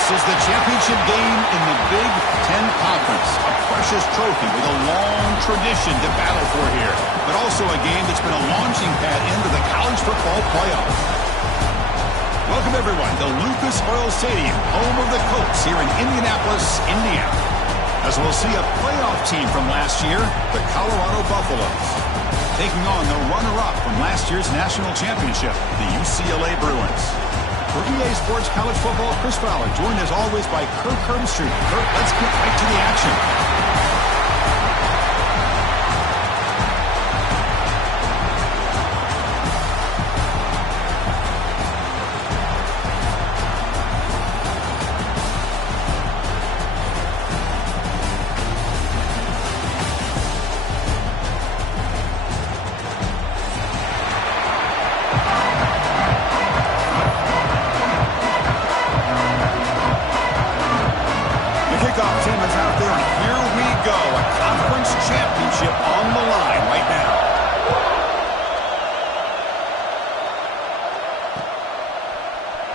This is the championship game in the Big Ten Conference. A precious trophy with a long tradition to battle for here. But also a game that's been a launching pad into the college football playoff. Welcome, everyone, to Lucas Oil Stadium, home of the Colts here in Indianapolis, Indiana. As we'll see a playoff team from last year, the Colorado Buffaloes, taking on the runner-up from last year's national championship, the UCLA Bruins. For EA Sports College Football, Chris Fowler, joined as always by Kirk Herbstreit. Kirk, let's get right to the action. Kickoff team is out there, and here we go. A conference championship on the line right now.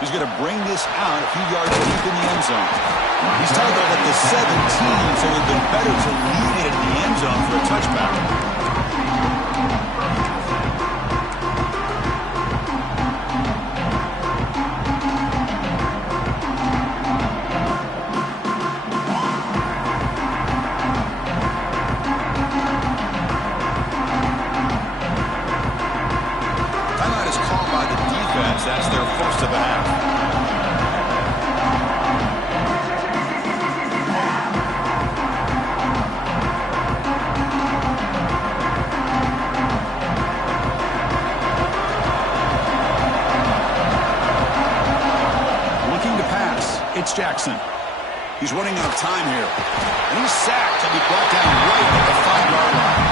He's going to bring this out a few yards deep in the end zone. He's targeted at the 17, so it would have been better to lead it in the end zone for a touchback. That's their first of the half. Looking to pass. It's Jackson. He's running out of time here. And he's sacked and he's brought down right at the 5-yard line.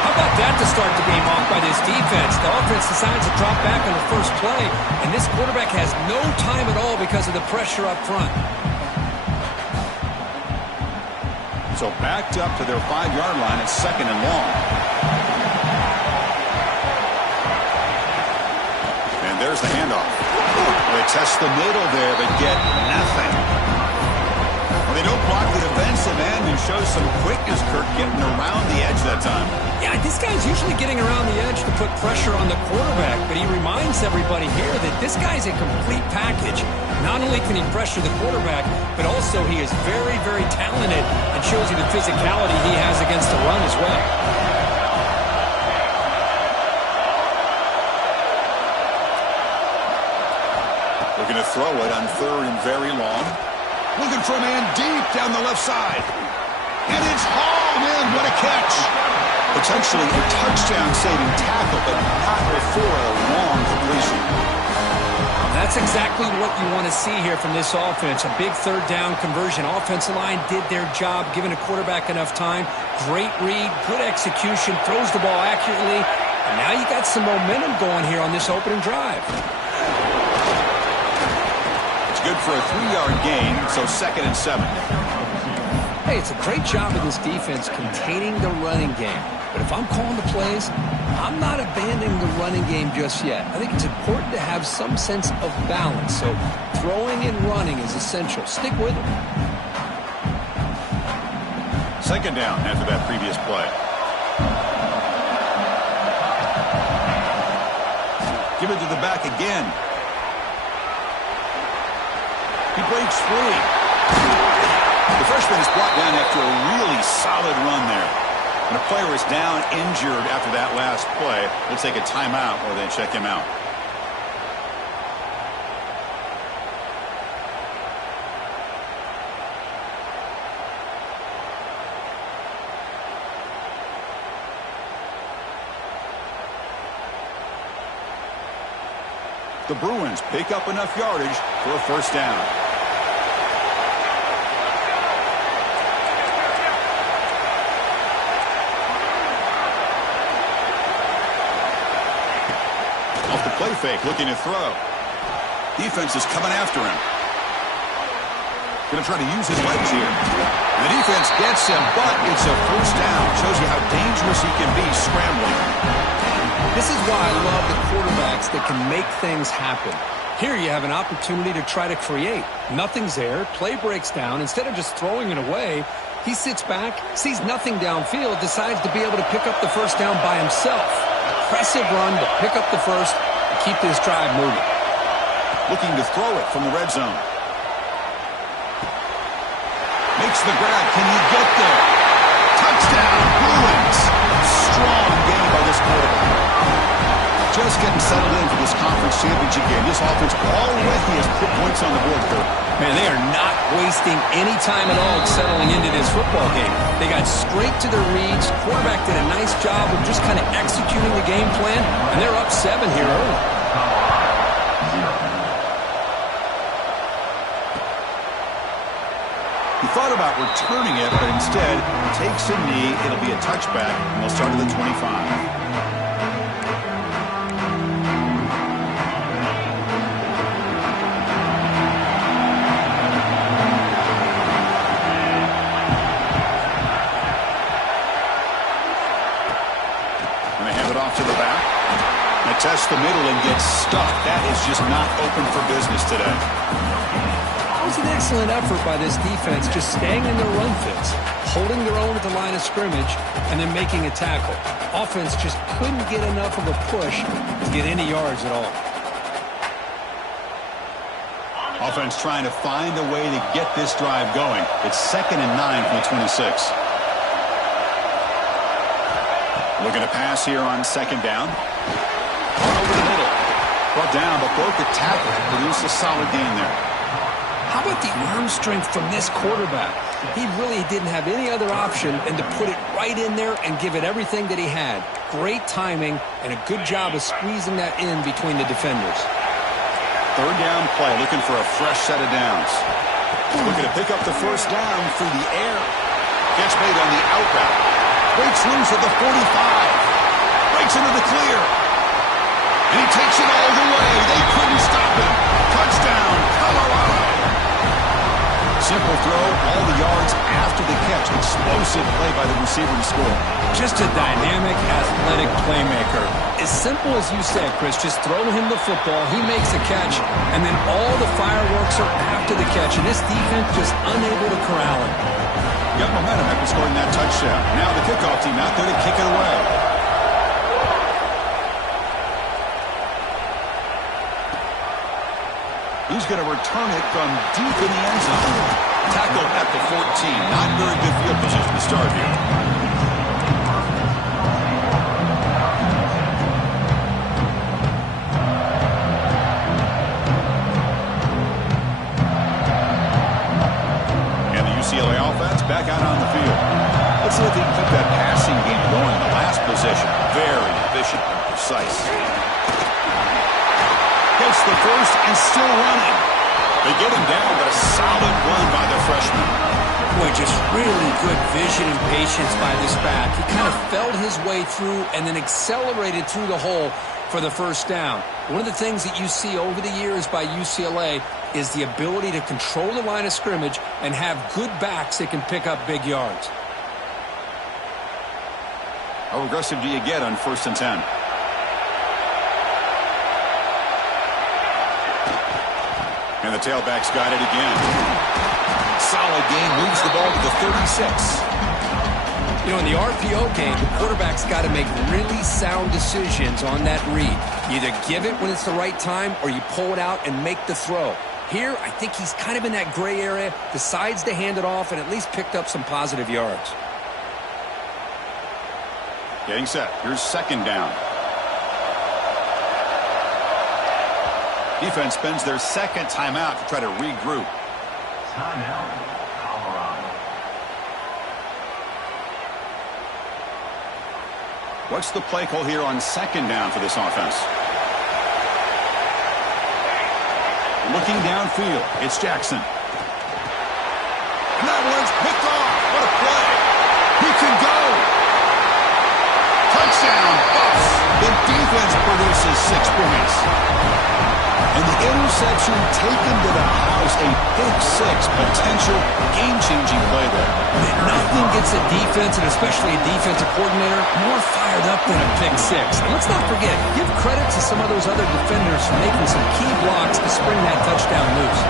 How about that to start the game off by this defense? The offense decides to drop back on the first play, and this quarterback has no time at all because of the pressure up front. So backed up to their 5-yard line. It's 2nd and long. And there's the handoff. They test the middle there, but get nothing. Well, they don't block the defensive end and show some quickness, Kirk, getting around the edge that time. Yeah, this guy's usually getting around the edge to put pressure on the quarterback, but he reminds everybody here that this guy's a complete package. Not only can he pressure the quarterback, but also he is very, very talented and shows you the physicality he has against the run as well. Looking to throw it on 3rd and very long. Looking for a man deep down the left side. And it's hauled in. What a catch. Potentially a touchdown-saving tackle, but not before a long completion. That's exactly what you want to see here from this offense. A big 3rd down conversion. Offensive line did their job, giving a quarterback enough time. Great read, good execution, throws the ball accurately. And now you got some momentum going here on this opening drive. It's good for a 3-yard gain, so 2nd and 7. Hey, it's a great job of this defense containing the running game. But if I'm calling the plays, I'm not abandoning the running game just yet. I think it's important to have some sense of balance. So throwing and running is essential. Stick with it. 2nd down after that previous play. Give it to the back again. He breaks free. The freshman is brought down after a really solid run there. And a player is down injured after that last play. We'll take a timeout or they check him out. The Bruins pick up enough yardage for a 1st down. Off the play fake, looking to throw. Defense is coming after him. Going to try to use his legs here. The defense gets him, but it's a 1st down. Shows you how dangerous he can be scrambling. This is why I love the quarterbacks that can make things happen. Here you have an opportunity to try to create. Nothing's there. Play breaks down. Instead of just throwing it away, he sits back, sees nothing downfield, decides to be able to pick up the first down by himself. Impressive run to pick up the first and keep this drive moving. Looking to throw it from the red zone. Makes the grab. Can he get there? Touchdown, Bruins. Strong game by this quarterback. Just getting settled in for this conference championship game. This offense already has put points on the board for it. Man, they are not wasting any time at all settling into this football game. They got straight to their reads. Quarterback did a nice job of just kind of executing the game plan, and they're up 7 here early. He thought about returning it, but instead takes a knee. It'll be a touchback, and they'll start at the 25. To the back. They test the middle and get stuck. That is just not open for business today. That was an excellent effort by this defense, just staying in their run fits, holding their own at the line of scrimmage, and then making a tackle. Offense just couldn't get enough of a push to get any yards at all. Offense trying to find a way to get this drive going. It's 2nd and 9 from the 26. Looking to pass here on 2nd down. Over the middle. Brought down, but broke the tackle. Produced a solid gain there. How about the arm strength from this quarterback? He really didn't have any other option than to put it right in there and give it everything that he had. Great timing and a good job of squeezing that in between the defenders. 3rd down play, looking for a fresh set of downs. Looking to pick up the first down through the air. Gets made on the out route. Breaks loose at the 45. Breaks into the clear. And he takes it all the way. They couldn't stop him. Touchdown, Colorado. Simple throw, all the yards after the catch. Explosive play by the receiver to score. Just a dynamic, athletic playmaker. As simple as you said, Chris, just throw him the football, he makes a catch, and then all the fireworks are after the catch. And this defense just unable to corral him. Got momentum after scoring that touchdown. Now the kickoff team out there to kick it away. He's going to return it from deep in the end zone. Tackled at the 14. Not very good field position to start here. UCLA offense back out on the field. Let's see if they can keep that passing game going in the last possession. Very efficient and precise. Gets the first and still running. They get him down, but a solid run by the freshman. Boy, just really good vision and patience by this back. He kind of felt his way through and then accelerated through the hole for the first down. One of the things that you see over the years by UCLA is the ability to control the line of scrimmage and have good backs that can pick up big yards. How aggressive do you get on 1st and 10? And the tailback's got it again. Solid game, moves the ball to the 36. You know, in the RPO game, the quarterback's got to make really sound decisions on that read. You either give it when it's the right time or you pull it out and make the throw. Here, I think he's kind of in that gray area, decides to hand it off and at least picked up some positive yards. Getting set. Here's 2nd down. Defense spends their 2nd timeout to try to regroup. Timeout, Colorado. What's the play call here on 2nd down for this offense? Looking downfield, it's Jackson. And that one's picked off. What a play. He can go. Touchdown, Buffs. The defense produces 6 points. And the interception taken to the house, a pick-6 potential game-changing play there. Nothing gets a defense, and especially a defensive coordinator, more fired up than a pick-6. And let's not forget, give credit to some of those other defenders for making some key blocks to spring that touchdown loose.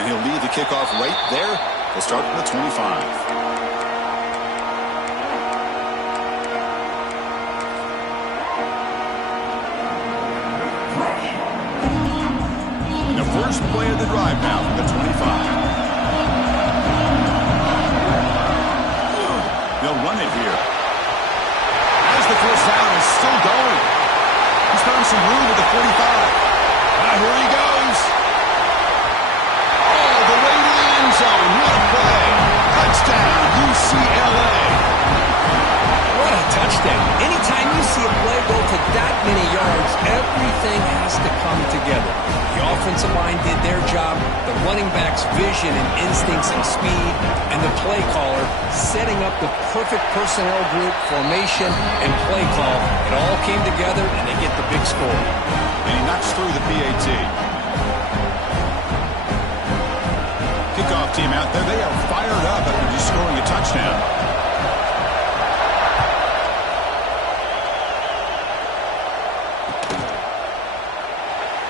And he'll lead the kickoff right there. They'll start from the 25. First play of the drive now from the 25. They'll run it here. As the first down is still going. He's found some room at the 45. Here he goes. All the way to the end zone. What a play. Touchdown, UCLA. What a touchdown. Anytime you see a play go to that many yards, everything has to come together. The offensive line did their job, the running back's vision and instincts and speed, and the play caller setting up the perfect personnel group, formation, and play call. It all came together, and they get the big score. And he knocks through the PAT. Kickoff team out there. They are fired up after just scoring a touchdown.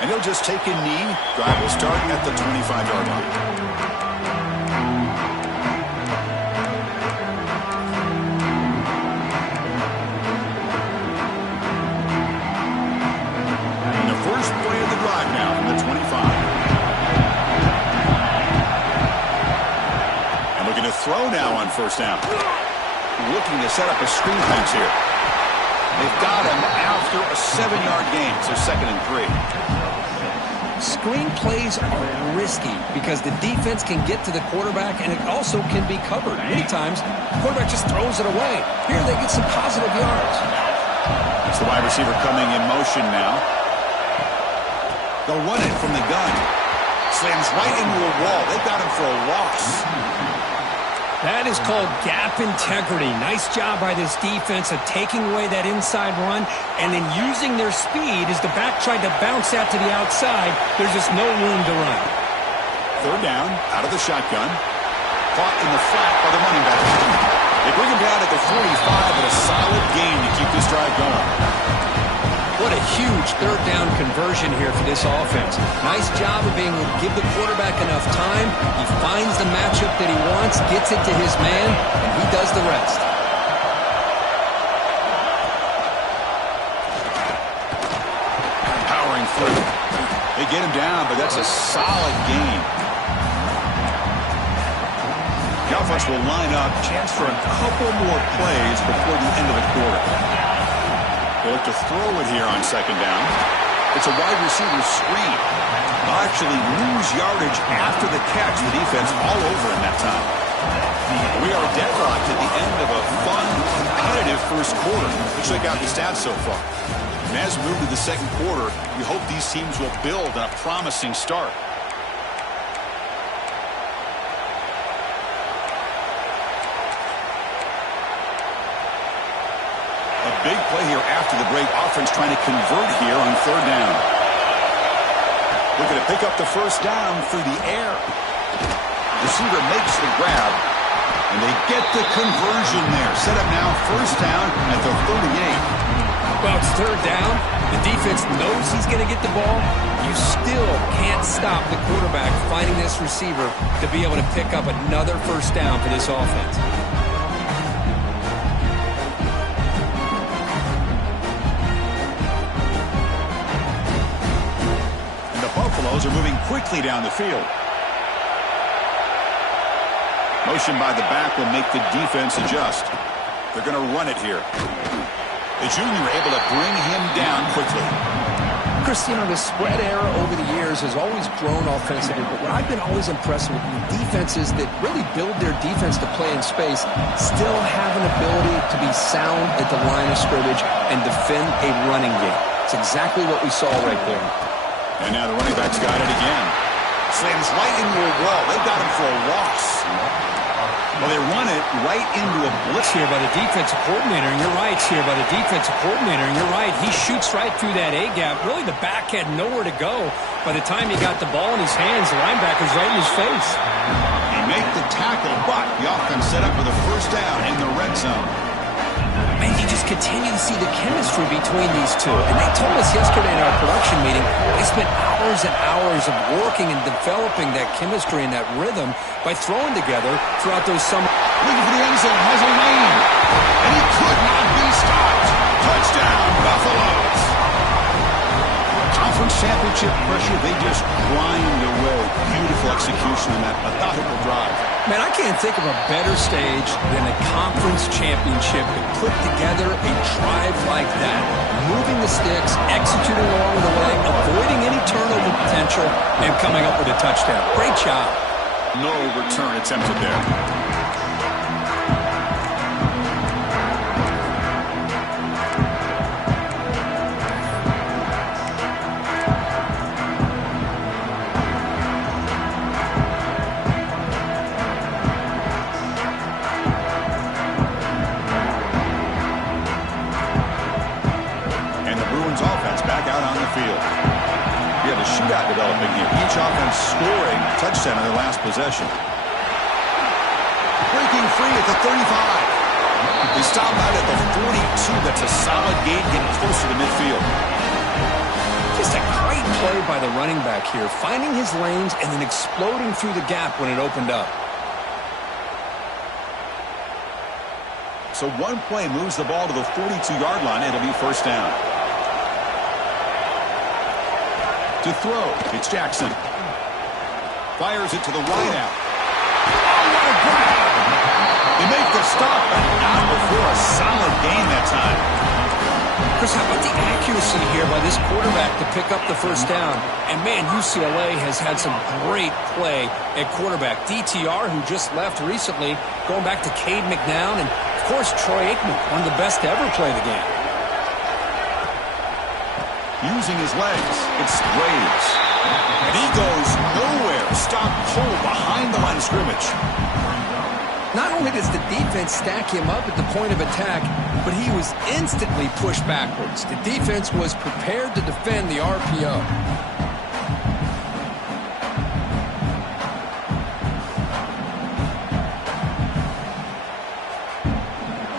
And he'll just take a knee. Drive will start at the 25-yard line. And the first play of the drive now from the 25. And looking to throw now on first down. Looking to set up a screen pass here. They've got him after a 7-yard gain, so 2nd and 3. Screen plays are risky because the defense can get to the quarterback, and it also can be covered. Many times, the quarterback just throws it away. Here they get some positive yards. It's the wide receiver coming in motion now. They'll run it from the gun. Slams right into a wall. They've got him for a loss. That is called gap integrity. Nice job by this defense of taking away that inside run and then using their speed as the back tried to bounce out to the outside. There's just no room to run. 3rd down, out of the shotgun. Caught in the flat by the running back. They bring him down at the 45, but a solid gain to keep this drive going. What a huge 3rd down conversion here for this offense. Nice job of being able to give the quarterback enough time. He finds the matchup that he wants, gets it to his man, and he does the rest. Powering through. They get him down, but that's a solid gain. The offense will line up. Chance for a couple more plays before the end of the quarter. They look to throw it here on 2nd down. It's a wide receiver screen. They'll actually lose yardage after the catch. The defense all over in that time. We are deadlocked at the end of a fun, competitive first quarter. Let's check out the stats so far. And as we move to the 2nd quarter, we hope these teams will build on a promising start. Big play here after the break. Offense trying to convert here on 3rd down. Looking to pick up the first down through the air. Receiver makes the grab, and they get the conversion there. Set up now 1st down at the 38. Well, it's 3rd down. The defense knows he's going to get the ball. You still can't stop the quarterback finding this receiver to be able to pick up another 1st down for this offense. Buffaloes are moving quickly down the field. Motion by the back will make the defense adjust. They're going to run it here. The junior able to bring him down quickly. Chris, you know, the spread era over the years has always grown offensively, but what I've been always impressed with defenses that really build their defense to play in space still have an ability to be sound at the line of scrimmage and defend a running game. It's exactly what we saw right there. And now the running back's got it again. Slams right into a wall. They've got him for a loss. Well, they run it right into a blitz here by the defensive coordinator, and you're right. Here by the defensive coordinator, and you're right. He shoots right through that A-gap. Really, the back had nowhere to go. By the time he got the ball in his hands, the linebacker's right in his face. He made the tackle, but the offense set up for the first down in the red zone. And you just continue to see the chemistry between these two. And they told us yesterday in our production meeting, they spent hours and hours of working and developing that chemistry and that rhythm by throwing together throughout those summer. Looking for the end zone, has a lane, and he could not be stopped. Touchdown, Buffaloes. Conference championship pressure, they just grind away. Beautiful execution on that methodical drive. Man, I can't think of a better stage than a conference championship to put together a drive like that. Moving the sticks, executing along the way, avoiding any turnover potential, and coming up with a touchdown. Great job. No return attempted there. Developing here. Each offense scoring touchdown in their last possession. Breaking free at the 35. They stop out at the 42. That's a solid gain, getting closer to midfield. Just a great play by the running back here, finding his lanes and then exploding through the gap when it opened up. So one play moves the ball to the 42-yard line. It'll be first down. To throw, it's Jackson. Fires it to the right out. Oh, what a grab! They make the stop, but not before a solid gain that time. Chris, how about the accuracy here by this quarterback to pick up the first down? And, man, UCLA has had some great play at quarterback. DTR, who just left recently, going back to Cade McNown, and, of course, Troy Aikman, one of the best to ever play the game. Using his legs, it's Graves. And he goes nowhere. Stop cold behind the line of scrimmage. Not only does the defense stack him up at the point of attack, but he was instantly pushed backwards. The defense was prepared to defend the RPO.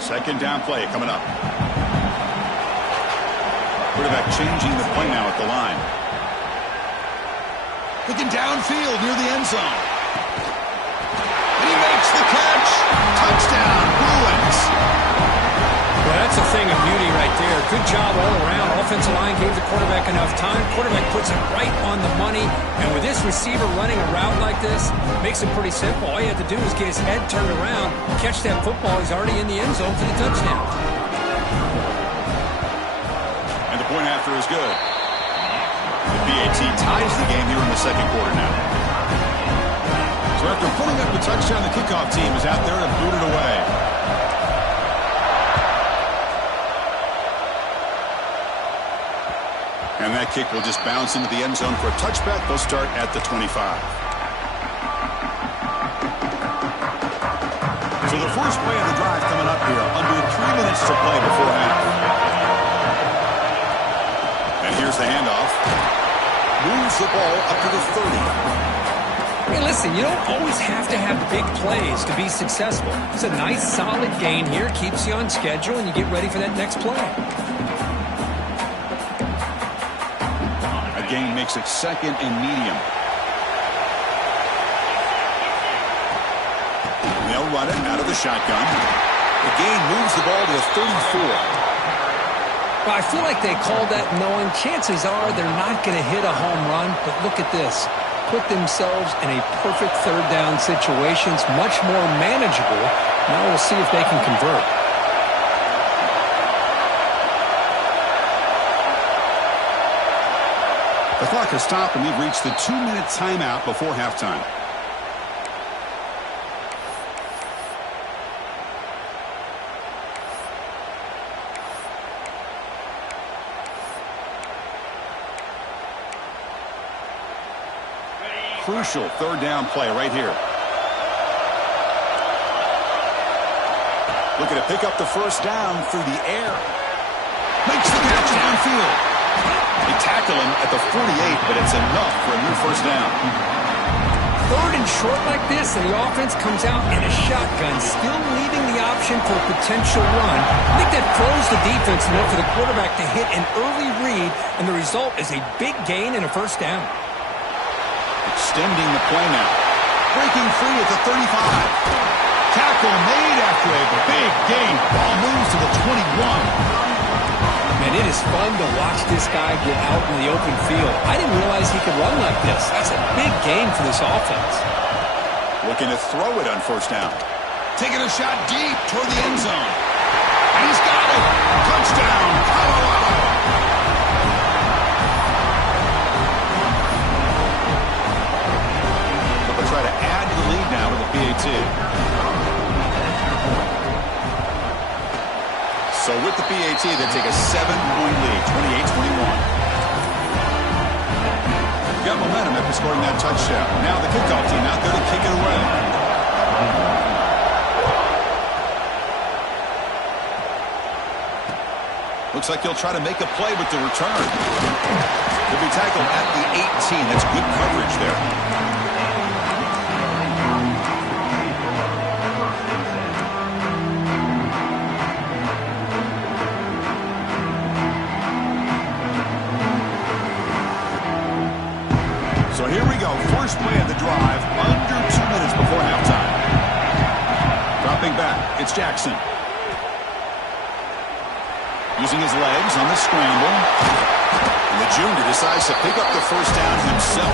Second down play coming up. Quarterback changing the play now at the line. Looking downfield near the end zone. And he makes the catch. Touchdown, Bruins. Well, that's a thing of beauty right there. Good job all around. Offensive line gave the quarterback enough time. Quarterback puts it right on the money. And with this receiver running a route like this, makes it pretty simple. All you have to do is get his head turned around, catch that football. He's already in the end zone for the touchdown. Point after is good. The PAT ties the game here in the second quarter now. So after putting up the touchdown, the kickoff team is out there to boot it away. And that kick will just bounce into the end zone for a touchback. They'll start at the 25. So the first play of the drive coming up here. Under 3 minutes to play before half. Here's the handoff. Moves the ball up to the 30. Hey, listen, you don't always have to have big plays to be successful. It's a nice, solid gain here. Keeps you on schedule, and you get ready for that next play. A gain makes it second and medium. They'll run it out of the shotgun. The gain moves the ball to the 34. Well, I feel like they called that knowing chances are they're not going to hit a home run, but look at this. Put themselves in a perfect third down situation. It's much more manageable. Now we'll see if they can convert. The clock has stopped, and we've reached the 2-minute timeout before halftime. Crucial third down play right here. Looking to pick up the first down through the air. Makes the catch downfield. They tackle him at the 48, but it's enough for a new first down. Third and short like this, and the offense comes out in a shotgun, still leaving the option for a potential run. I think that throws the defense enough for the quarterback to hit an early read, and the result is a big gain and a first down. Extending the play now. Breaking free at the 35. Tackle made after a big gain. Ball moves to the 21. And it is fun to watch this guy get out in the open field. I didn't realize he could run like this. That's a big gain for this offense. Looking to throw it on first down. Taking a shot deep toward the end zone. And he's got it. Touchdown, Colorado. They'll try to add to the lead now with a PAT. So with the PAT, they take a 7-point lead, 28-21. Got momentum after scoring that touchdown. Now the kickoff team out there to kick it away. Looks like he'll try to make a play with the return. He'll be tackled at the 18. That's good coverage there. So here we go, first play of the drive, under 2 minutes before halftime. Dropping back, it's Jackson. Using his legs on the scramble. And the junior decides to pick up the first down himself.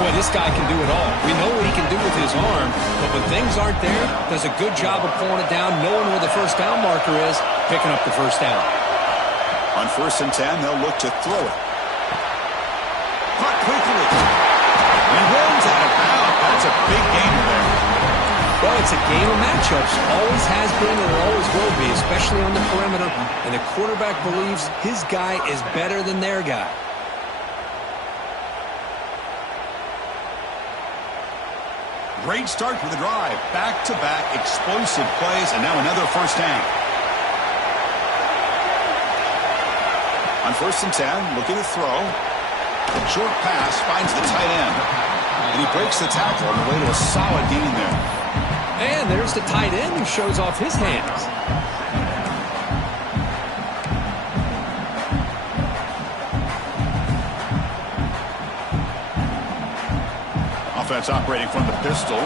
Boy, this guy can do it all. We know what he can do with his arm, but when things aren't there, does a good job of pulling it down, knowing where the first down marker is, picking up the first down. On 1st and 10, they'll look to throw it. Caught quickly. And runs out of bounds. That's a big gain there. Well, it's a game of matchups. Always has been and always will be, especially on the perimeter. And the quarterback believes his guy is better than their guy. Great start for the drive. Back-to-back explosive plays, and now another first down. On 1st and 10, looking to throw. Short pass finds the tight end. And he breaks the tackle on the way to a solid gain there. And there's the tight end who shows off his hands. Offense operating from the pistol.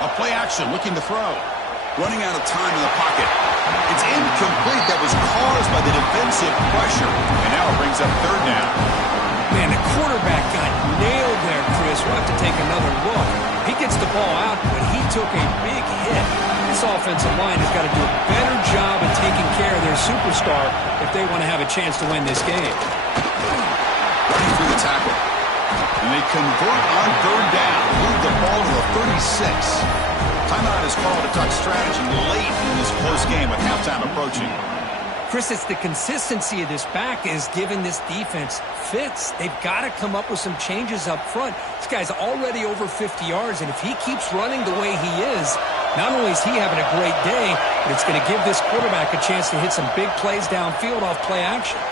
A play action looking to throw. Running out of time in the pocket. It's incomplete. That was caused by the defensive pressure. And now it brings up third down. Man, the quarterback got nailed there, Chris. We'll have to take another look. He gets the ball out, but he took a big hit. This offensive line has got to do a better job of taking care of their superstar if they want to have a chance to win this game. Running through the tackle. And they convert on third down. Move the ball to the 36. Timeout is called to talk strategy late in this close game with halftime approaching. Chris, it's the consistency of this back is giving this defense fits. They've got to come up with some changes up front. This guy's already over 50 yards, and if he keeps running the way he is, not only is he having a great day, but it's going to give this quarterback a chance to hit some big plays downfield off play action.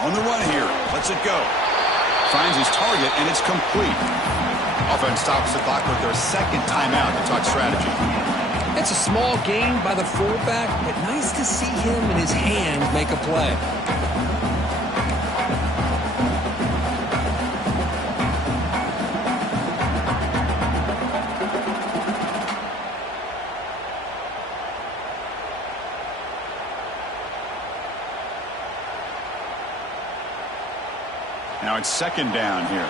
On the run here, lets it go. Finds his target, and it's complete. Offense stops the clock with their second timeout to talk strategy. It's a small gain by the fullback, but nice to see him and his hand make a play. Now it's second down here.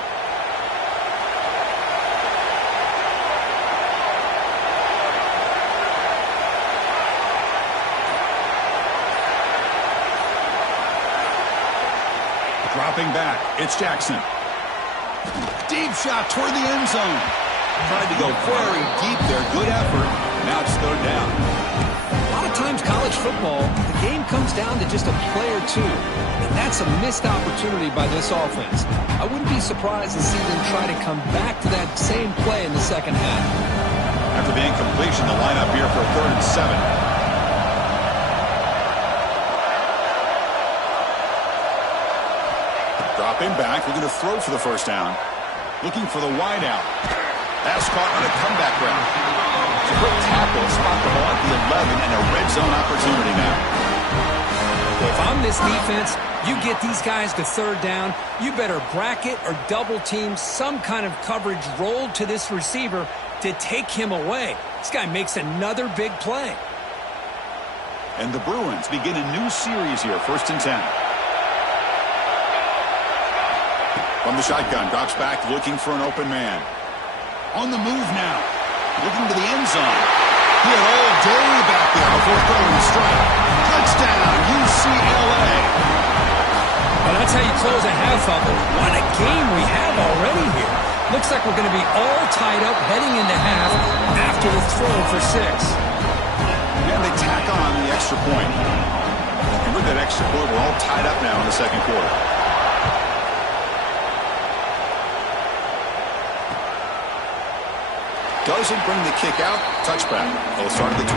Dropping back, it's Jackson. Deep shot toward the end zone. Tried to go very deep there, good effort. Now it's third down. A lot of times college college football, the game comes down to just a play or two. And that's a missed opportunity by this offense. I wouldn't be surprised to see them try to come back to that same play in the second half. After the incompletion, the lineup here for 3rd and 7. Dropping back, looking to throw for the first down. Looking for the wide out. That's caught on a comeback route. It's a quick tackle, spot the ball at the 11, and a red zone opportunity now. If I'm this defense, you get these guys to 3rd down, you better bracket or double team some kind of coverage rolled to this receiver to take him away. This guy makes another big play. And the Bruins begin a new series here, 1st and 10. From the shotgun, drops back, looking for an open man. On the move now, looking to the end zone. He had all day back there before throwing a strike. Touchdown, UCLA. Well, that's how you close a half of it. What a game we have already here. Looks like we're going to be all tied up heading into half after the throw for 6. And they tack on the extra point. And with that extra point, we're all tied up now in the second quarter. Doesn't bring the kick out. Touchback. They'll start at the 25.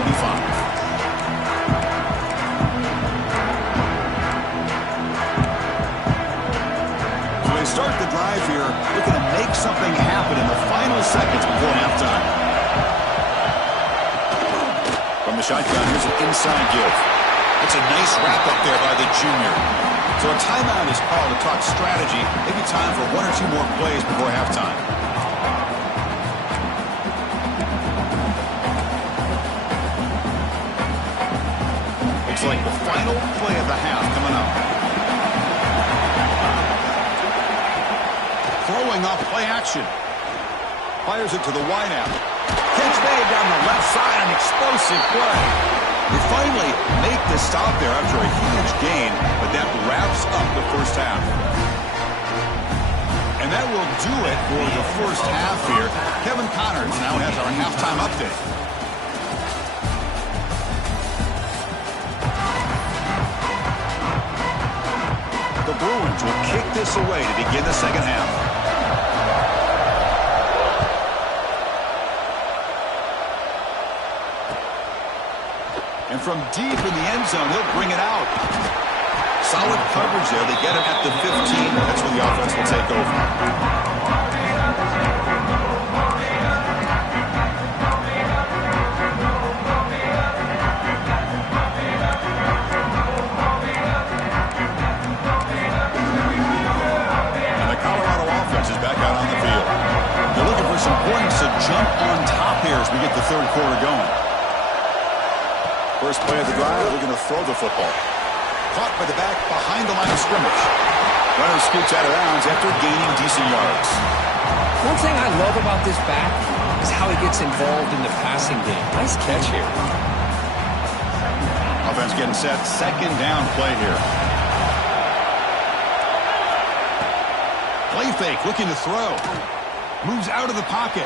So they start the drive here, looking to make something happen in the final seconds before halftime. From the shotgun, here's an inside give. It's a nice wrap up there by the junior. So a timeout is called to talk strategy. Maybe time for 1 or 2 more plays before halftime. Like the final play of the half coming up. Throwing off play action. Fires it to the wideout. Catch made down the left side, an explosive play. They finally make the stop there after a huge gain, but that wraps up the first half. And that will do it for the first half here. Kevin Connors now has our halftime update. The Bruins will kick this away to begin the second half. And from deep in the end zone, he'll bring it out. Solid coverage there. They get him at the 15. That's where the offense will take over. Jump on top here as we get the third quarter going. First play of the drive, we're going to throw the football. Caught by the back behind the line of scrimmage. Runner scoots out of bounds after gaining decent yards. One thing I love about this back is how he gets involved in the passing game. Nice catch here. Offense getting set. Second down play here. Play fake, looking to throw. Moves out of the pocket.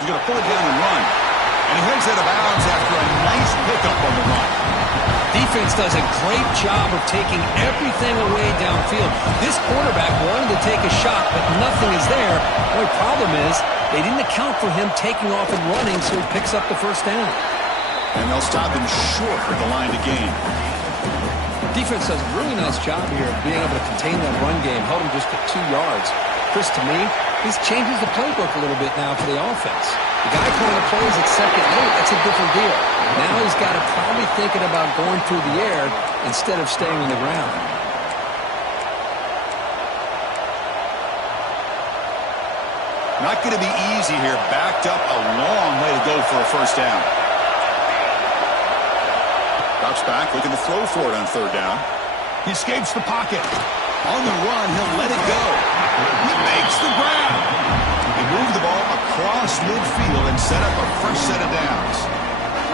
He's going to pull it down and run. And he heads out of bounds after a nice pickup on the run. Defense does a great job of taking everything away downfield. This quarterback wanted to take a shot, but nothing is there. The only problem is they didn't account for him taking off and running, so he picks up the first down. And they'll stop him short at the line to gain. Defense does a really nice job here of being able to contain that run game. Held him just at 2 yards. Chris, to me, this changes the playbook a little bit now for the offense. The guy calling the plays at second and 8, that's a different deal. Now he's got to probably thinking about going through the air instead of staying on the ground. Not going to be easy here. Backed up a long way to go for a first down. Drops back, looking to throw for it on third down. He escapes the pocket. On the run, he'll let it go. He makes the grab. He moved the ball across midfield and set up a fresh set of downs.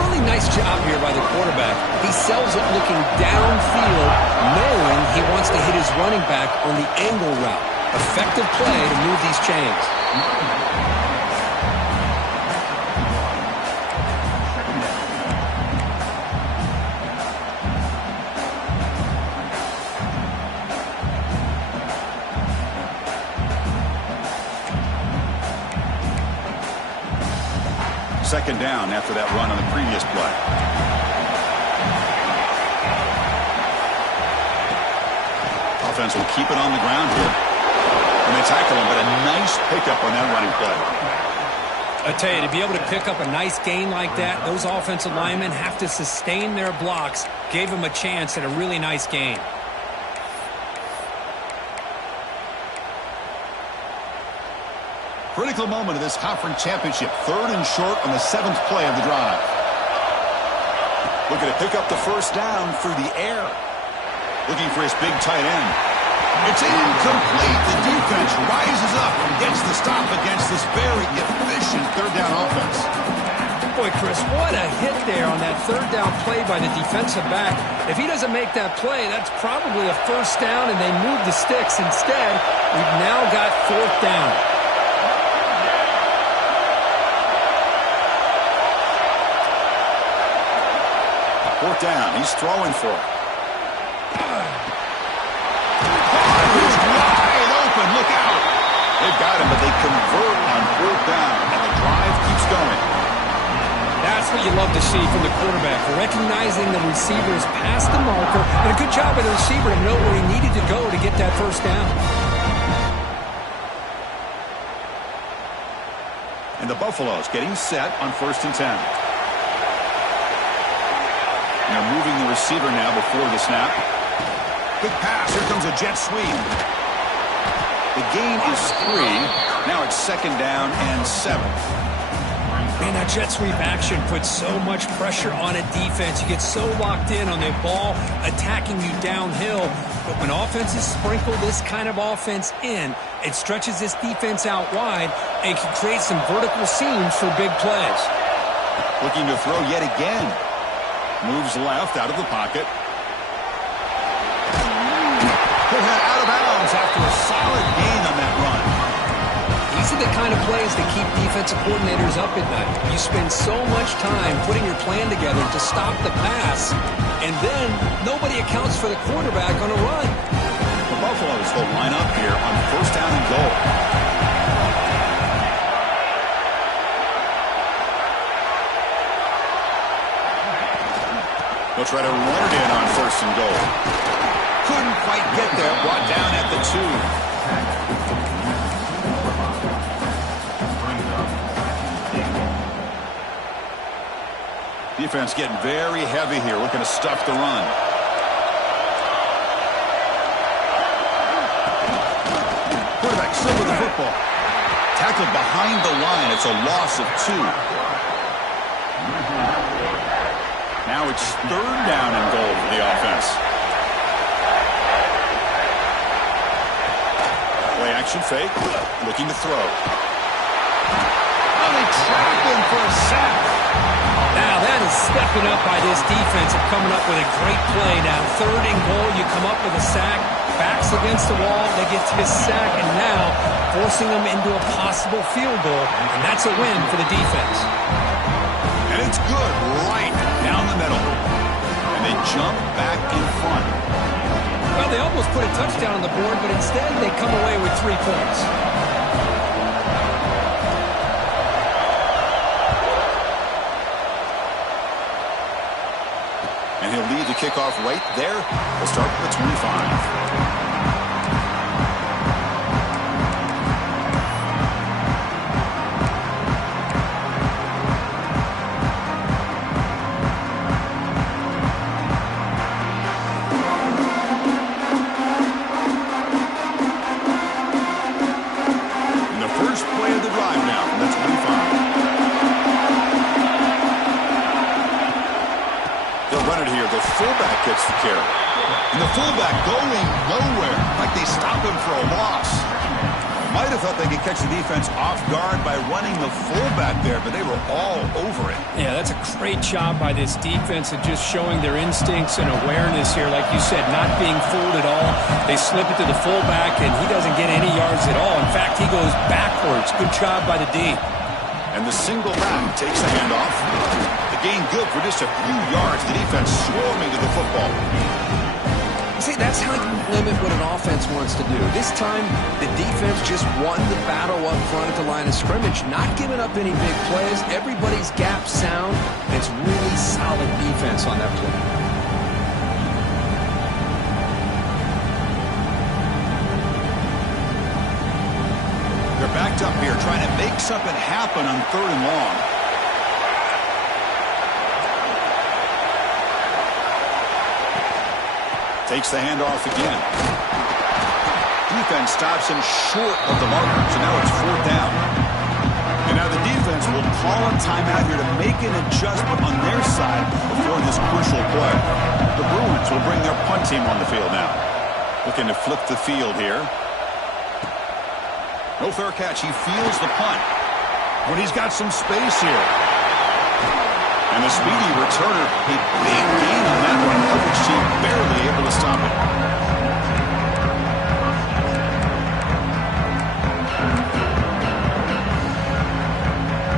Really nice job here by the quarterback. He sells it looking downfield, knowing he wants to hit his running back on the angle route. Effective play to move these chains. Second down after that run on the previous play. Offense will keep it on the ground here. And they tackle him, but a nice pickup on that running play. I tell you, to be able to pick up a nice gain like that, those offensive linemen have to sustain their blocks. Gave him a chance at a really nice gain. Critical moment of this conference championship. 3rd and short on the 7th play of the drive. Looking to pick up the first down through the air. Looking for his big tight end. It's incomplete. The defense rises up and gets the stop against this very efficient 3rd down offense. Boy, Chris, what a hit there on that 3rd down play by the defensive back. If he doesn't make that play, that's probably a first down, and they move the sticks. Instead, we've now got 4th down. Fourth down. He's throwing for it. He's wide open. Look out. They've got him, but they convert on 4th down, and the drive keeps going. That's what you love to see from the quarterback, recognizing the receiver's past the marker, and a good job by the receiver to know where he needed to go to get that first down. And the Buffaloes getting set on 1st and 10. They're moving the receiver now before the snap. Good pass. Here comes a jet sweep. The gain is 3. Now it's 2nd down and 7. Man, that jet sweep action puts so much pressure on a defense. You get so locked in on the ball attacking you downhill. But when offenses sprinkle this kind of offense in, it stretches this defense out wide and can create some vertical seams for big plays. Looking to throw yet again. Moves left out of the pocket. Put that out of bounds after a solid gain on that run. These are the kind of plays that keep defensive coordinators up at night. You spend so much time putting your plan together to stop the pass, and then nobody accounts for the quarterback on a run. The Buffaloes will line up here on 1st down and goal. They'll try to run it in on 1st and goal. Couldn't quite get there. Brought down at the 2. Defense getting very heavy here, looking to stuff the run. Quarterback still with the football. Tackled behind the line. It's a loss of 2. Now it's 3rd down and goal for the offense. Play action fake. Looking to throw. Oh, they trap him for a sack. Now that is stepping up by this defense and coming up with a great play. Now 3rd and goal, you come up with a sack. Backs against the wall. They get his sack, and now forcing them into a possible field goal. And that's a win for the defense. And it's good right down the middle. And they jump back in front. Well, they almost put a touchdown on the board, but instead they come away with 3 points. And he'll lead the kickoff right there. We'll start with the 25. Fullback gets the carry. And the fullback going nowhere, like they stop him for a loss. Might have thought they could catch the defense off guard by running the fullback there, but they were all over it. Yeah, that's a great job by this defense of just showing their instincts and awareness here. Like you said, not being fooled at all. They slip it to the fullback, and he doesn't get any yards at all. In fact, he goes backwards. Good job by the D. And the single back takes the handoff. The gain good for just a few yards. The defense swarming to the football. See, that's how you limit what an offense wants to do. This time, the defense just won the battle up front at the line of scrimmage, not giving up any big plays. Everybody's gap sound. It's really solid defense on that play. They're backed up here, trying to make something happen on 3rd and long. Takes the handoff again. Defense stops him short of the marker, so now it's 4th down. And now the defense will call a timeout here to make an adjustment on their side before this crucial play. The Bruins will bring their punt team on the field now. Looking to flip the field here. No fair catch. He fields the punt. But he's got some space here. And the speedy returner, a big gain on that one. Coverage team barely able to stop it.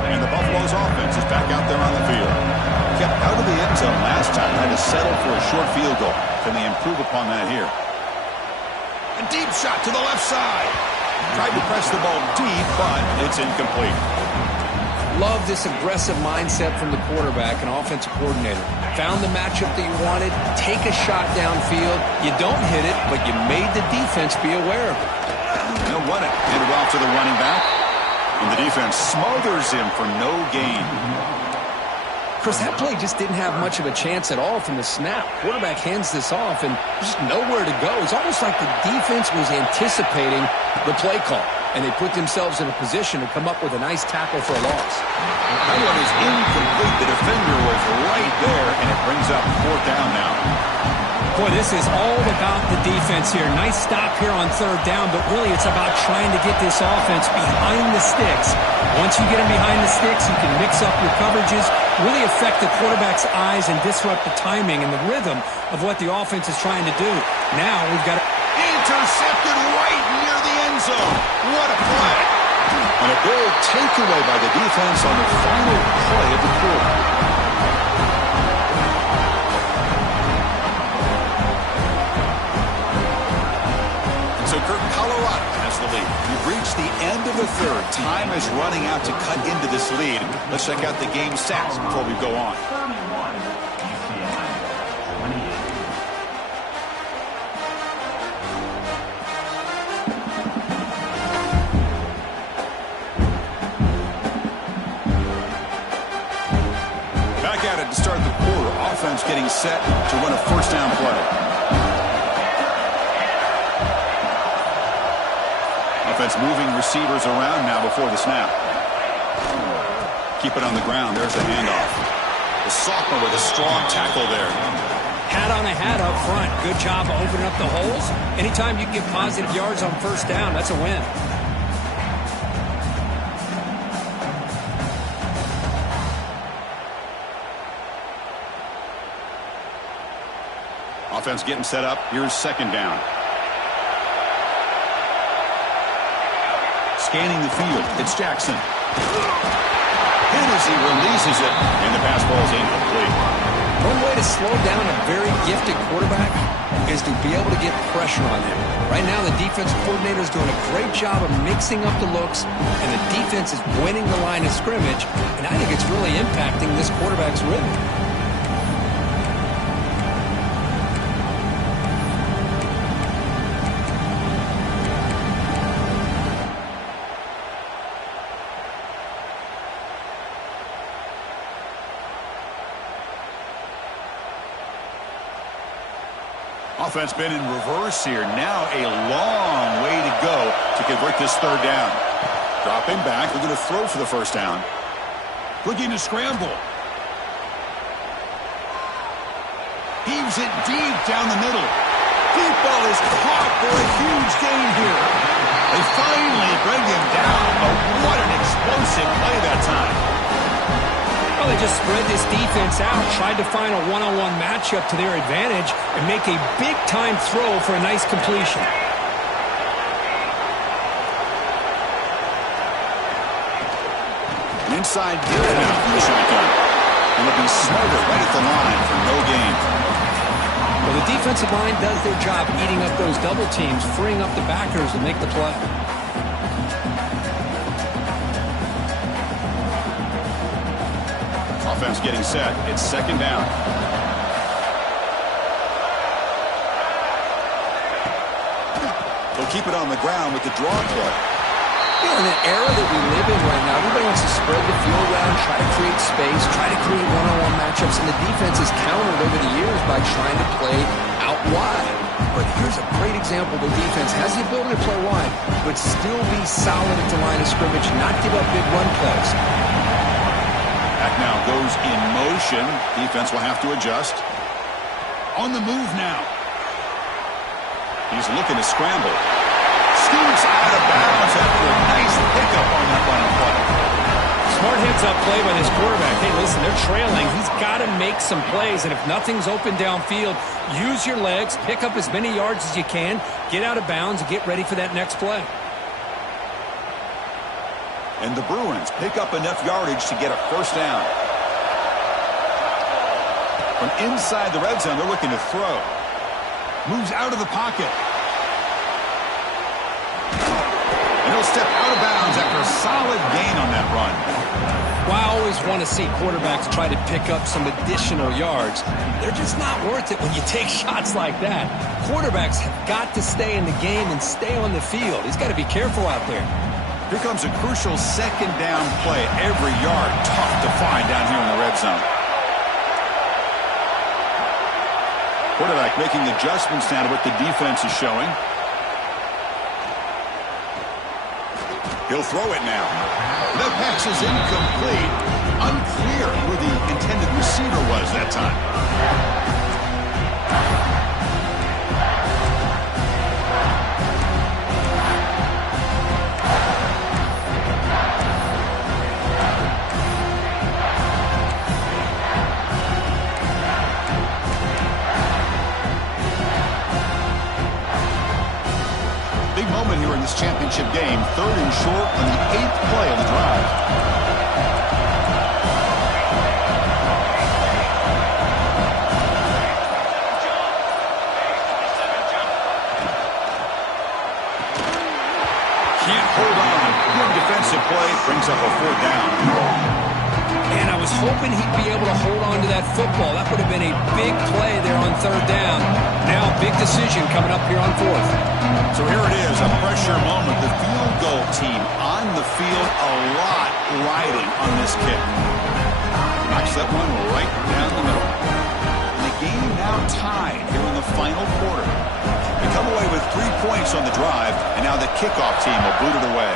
And the Buffalo's offense is back out there on the field. Kept out of the end zone last time. Had to settle for a short field goal. Can they improve upon that here? A deep shot to the left side. Tried to press the ball deep, but it's incomplete. Love this aggressive mindset from the quarterback and offensive coordinator. Found the matchup that you wanted, take a shot downfield. You don't hit it, but you made the defense be aware of it. They'll run it. Handed off to the running back. And the defense smothers him for no gain. Chris, that play just didn't have much of a chance at all from the snap. Quarterback hands this off, and there's just nowhere to go. It's almost like the defense was anticipating the play call, and they put themselves in a position to come up with a nice tackle for a loss. That one is incomplete. The defender was right there, and it brings up 4th down now. Boy, this is all about the defense here. Nice stop here on 3rd down, but really it's about trying to get this offense behind the sticks. Once you get them behind the sticks, you can mix up your coverages, really affect the quarterback's eyes and disrupt the timing and the rhythm of what the offense is trying to do. Now we've got intercepted right near the end zone. What a play. And a big takeaway by the defense on the final play of the quarter. So Colorado has the lead. We've reached the end of the 3rd. Time is running out to cut into this lead. Let's check out the game stats before we go on. 31, UCLA, 28. Back at it to start the quarter. Offense getting set to run a 1st down play. Offense moving receivers around now before the snap. Keep it on the ground. There's the handoff. The sophomore with a strong tackle there. hat on a hat up front. Good job of opening up the holes. Anytime you can get positive yards on 1st down, that's a win. Offense getting set up. Here's 2nd down. Scanning the field. It's Jackson. Hit as he releases it, and the pass ball is incomplete. One way to slow down a very gifted quarterback is to be able to get pressure on him. Right now, the defensive coordinator is doing a great job of mixing up the looks, and the defense is winning the line of scrimmage, and I think it's really impacting this quarterback's rhythm. Offense been in reverse here. Now a long way to go to convert this 3rd down. Dropping back. They're going to throw for the 1st down. Looking to scramble. Heaves it deep down the middle. Deep ball is caught for a huge gain here. They finally bring him down. But what an explosive play that time. Well, they just spread this defense out, tried to find a one-on-one matchup to their advantage, and make a big-time throw for a nice completion. Inside give now for the shotgun. And they'll be smarter right at the line for no gain. Well, the defensive line does their job eating up those double teams, freeing up the backers to make the play. Offense getting set. It's second down. They'll keep it on the ground with the draw play. You know, in an era that we live in right now, everybody wants to spread the field around, try to create space, try to create one-on-one matchups, and the defense has countered over the years by trying to play out wide. But here's a great example. The defense has the ability to play wide, but still be solid at the line of scrimmage, not give up big run plays. Back now goes in motion. Defense will have to adjust. On the move now. He's looking to scramble. Scoots out of bounds after a nice pickup on that running play. Smart heads-up play by this quarterback. Hey, listen, they're trailing. He's got to make some plays, and if nothing's open downfield, use your legs, pick up as many yards as you can, get out of bounds, and get ready for that next play. And the Bruins pick up enough yardage to get a first down. From inside the red zone, they're looking to throw. Moves out of the pocket. And he'll step out of bounds after a solid gain on that run. Well, I always want to see quarterbacks try to pick up some additional yards. They're just not worth it when you take shots like that. Quarterbacks have got to stay in the game and stay on the field. He's got to be careful out there. Here comes a crucial second down play. Every yard tough to find down here in the red zone. Quarterback making adjustments now to what the defense is showing. He'll throw it now. The pass is incomplete. Unclear who the intended receiver was that time. Big moment here in this championship game. Third and short on the 8th play of the drive. Can't hold on. Good defensive play. Brings up a fourth down. And I was hoping he'd be able to hold on to that football. That would have been a big play there on third down. Now, big decision coming up here on fourth. So here it is, a pressure moment. The field goal team on the field, a lot riding on this kick. Knocks that one right down the middle. And the game now tied here in the final quarter. They come away with 3 points on the drive, and now the kickoff team will boot it away.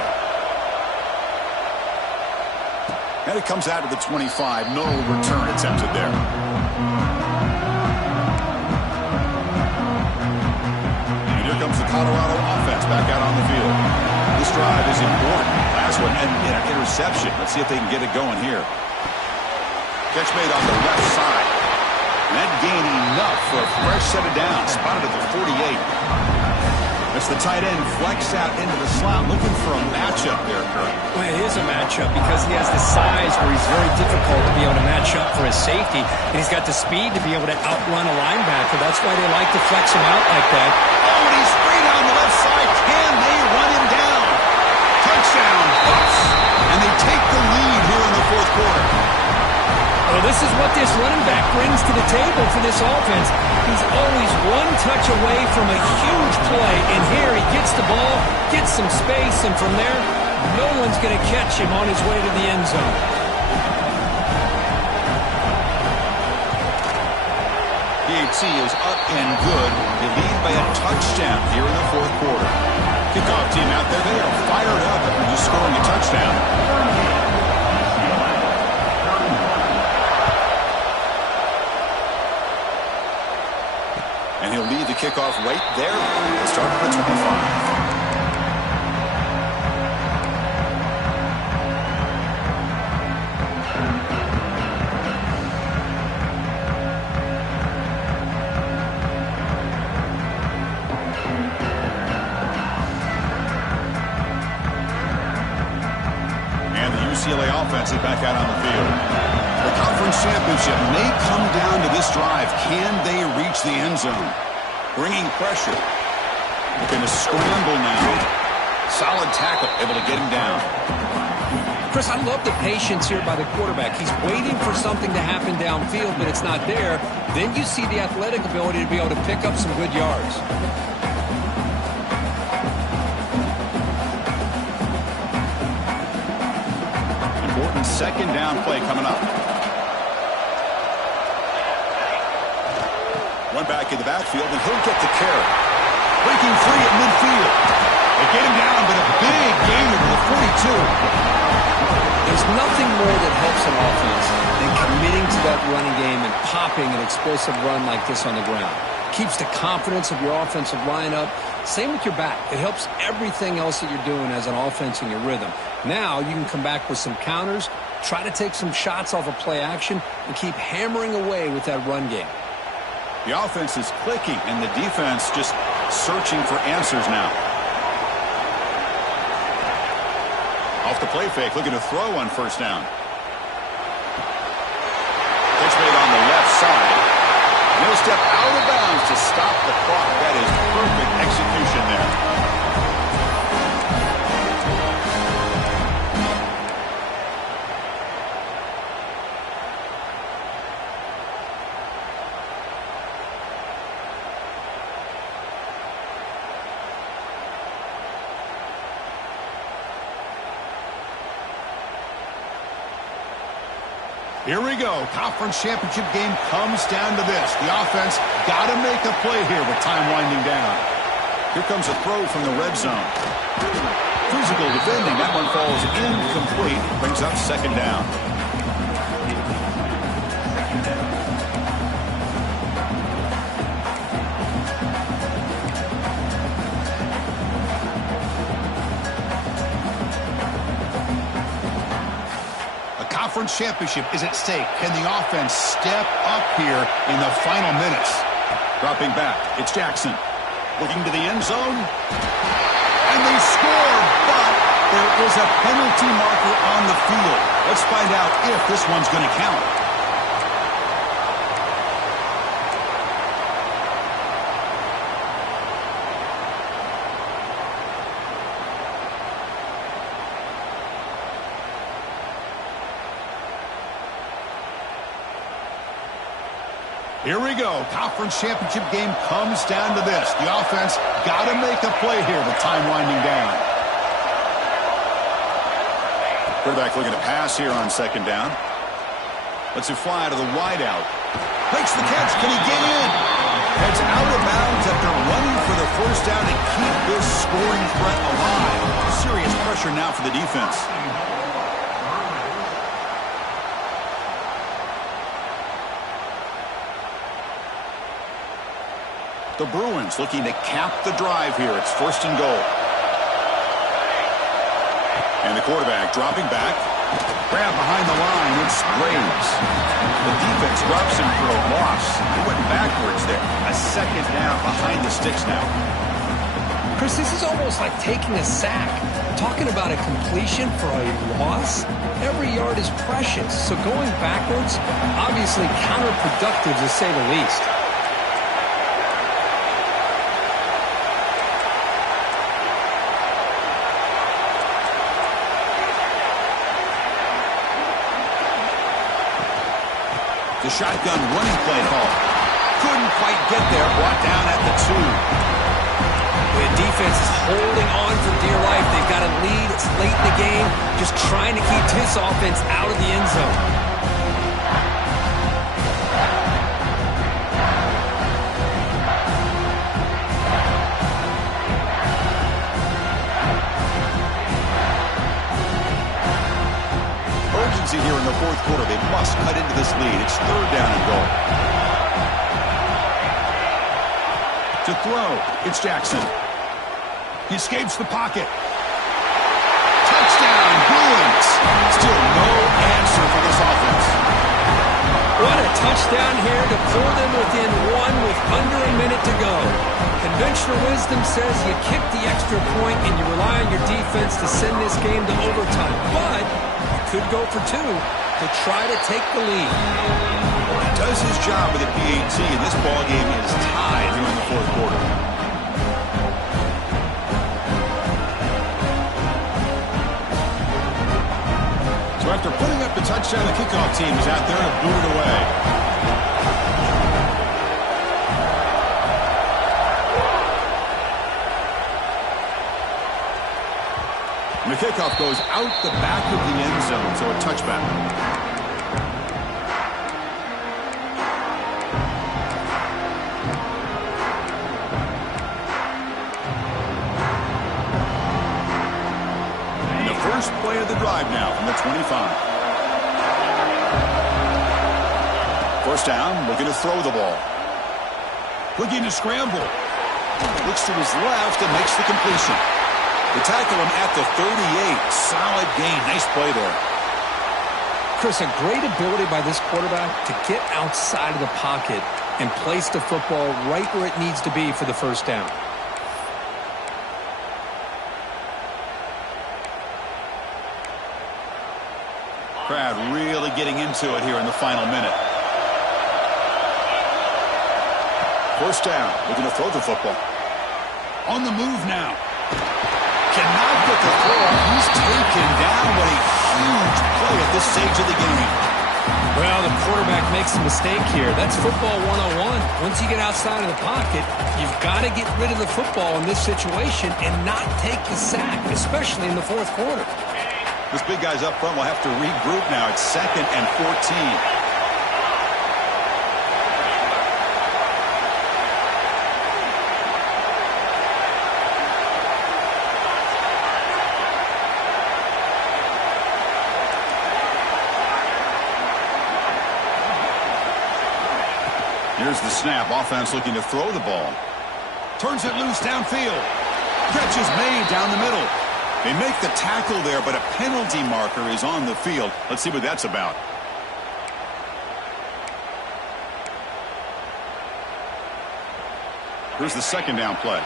And it comes out of the 25. No return attempted there. And here comes the Colorado offense back out on the field. This drive is important. Last one and an interception. Let's see if they can get it going here. Catch made on the left side. And that gained enough for a fresh set of downs. Spotted at the 48. It's the tight end flex out into the slot, looking for a matchup there, Kurt. Well, it is a matchup because he has the size where he's very difficult to be able to match up for his safety, and he's got the speed to be able to outrun a linebacker. That's why they like to flex him out like that. Oh, and he's free down the left side. Can they run him down? Touchdown, Bucks. And they take the lead here in the fourth quarter. Well, this is what this running back brings to the table for this offense. He's always one touch away from a huge play, and here he gets the ball, gets some space, and from there, no one's going to catch him on his way to the end zone. PAT is up and good. They lead by a touchdown here in the fourth quarter. Kickoff team out there, they are fired up after just scoring a touchdown. And he'll lead the kickoff right there. They'll start at the 25. And the UCLA offense is back out on the field. The Conference championship may come down to this drive. Can they reach the end zone? Bringing pressure. Looking to scramble now. Solid tackle, able to get him down. Chris, I love the patience here by the quarterback. He's waiting for something to happen downfield, but it's not there. Then you see the athletic ability to be able to pick up some good yards. Important second down play coming up. One back in the backfield, and he'll get the carry. Breaking free at midfield. They get him down, but a big gain to the 42. There's nothing more that helps an offense than committing to that running game and popping an explosive run like this on the ground. Keeps the confidence of your offensive lineup. Same with your back. It helps everything else that you're doing as an offense in your rhythm. Now you can come back with some counters, try to take some shots off of play action, and keep hammering away with that run game. The offense is clicking, and the defense just searching for answers now. Off the play fake, looking to throw on first down. Pitch made on the left side. And he'll step out of bounds to stop the clock. That is perfect execution there. Here we go. Conference championship game comes down to this. The offense got to make a play here with time winding down. Here comes a throw from the red zone. Physical defending. That one falls incomplete. Brings up second down. Conference championship is at stake. Can the offense step up here in the final minutes? Dropping back, it's Jackson. Looking to the end zone. And they score, but there is a penalty marker on the field. Let's find out if this one's going to count. Here we go. Conference championship game comes down to this. The offense got to make a play here with time winding down. Quarterback looking to pass here on second down. Lets it fly to the wideout. Makes the catch. Can he get in? Heads out of bounds after running for the first down to keep this scoring threat alive. Serious pressure now for the defense. The Bruins looking to cap the drive here. It's first and goal. And the quarterback dropping back. Grab behind the line. It's Graves. The defense drops him for a loss. He went backwards there. A second down behind the sticks now. Chris, this is almost like taking a sack. Talking about a completion for a loss? Every yard is precious. So going backwards, obviously counterproductive to say the least. The shotgun running play call. Couldn't quite get there. Brought down at the 2. The defense is holding on for dear life. They've got a lead. It's late in the game. Just trying to keep this offense out of the end zone. Here in the fourth quarter. They must cut into this lead. It's third down and goal. To throw, it's Jackson. He escapes the pocket. Touchdown, Bruins. Still no answer for this offense. What a touchdown here to pull them within one with under a minute to go. Conventional wisdom says you kick the extra point and you rely on your defense to send this game to overtime. But could go for two to try to take the lead. Does his job with a PAT, and this ball game is tied here in the fourth quarter. So after putting up the touchdown, the kickoff team is out there to boot it away. And the kickoff goes out the back of the end zone, so a touchback. And the first play of the drive now from the 25. First down, looking to throw the ball. Looking to scramble. Looks to his left and makes the completion. They tackle him at the 38. Solid gain. Nice play there. Chris, a great ability by this quarterback to get outside of the pocket and place the football right where it needs to be for the first down. Crowd really getting into it here in the final minute. First down. Looking to throw the football. On the move now. Cannot get the throw. He's taken down. What a huge play at this stage of the game. Well, the quarterback makes a mistake here. That's football 101. Once you get outside of the pocket, you've got to get rid of the football in this situation and not take the sack, especially in the fourth quarter. This big guy's up front will have to regroup now. It's 2nd and 14. Here's the snap. Offense looking to throw the ball. Turns it loose downfield. Catch is made down the middle. They make the tackle there, but a penalty marker is on the field. Let's see what that's about. Here's the second down play.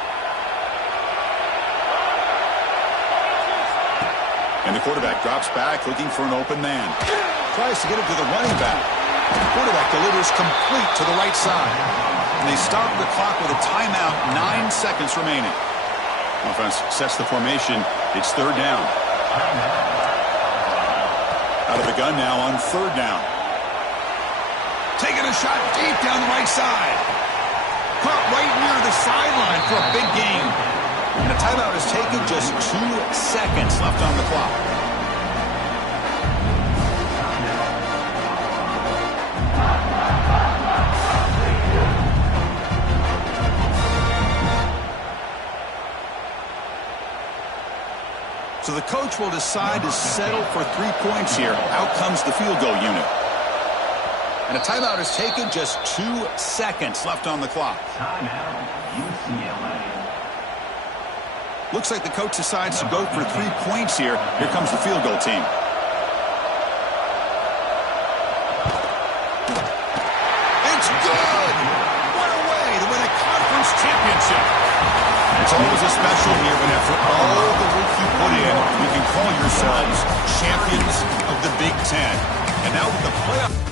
And the quarterback drops back looking for an open man. Tries to get it to the running back. The quarterback delivers complete to the right side. And they stop the clock with a timeout, 9 seconds remaining. Offense sets the formation. It's third down. Out of the gun now on third down. Taking a shot deep down the right side. Caught right near the sideline for a big gain. And a timeout is taken, just 2 seconds left on the clock. So the coach will decide to settle for 3 points here. Out comes the field goal unit. And a timeout is taken, just 2 seconds left on the clock. Timeout, UCLA. Looks like the coach decides to go for 3 points here. Here comes the field goal team. It's good! What a way to win a conference championship. It's always a special here, but after all the work you put in, you can call yourselves champions of the Big Ten. And now with the playoff...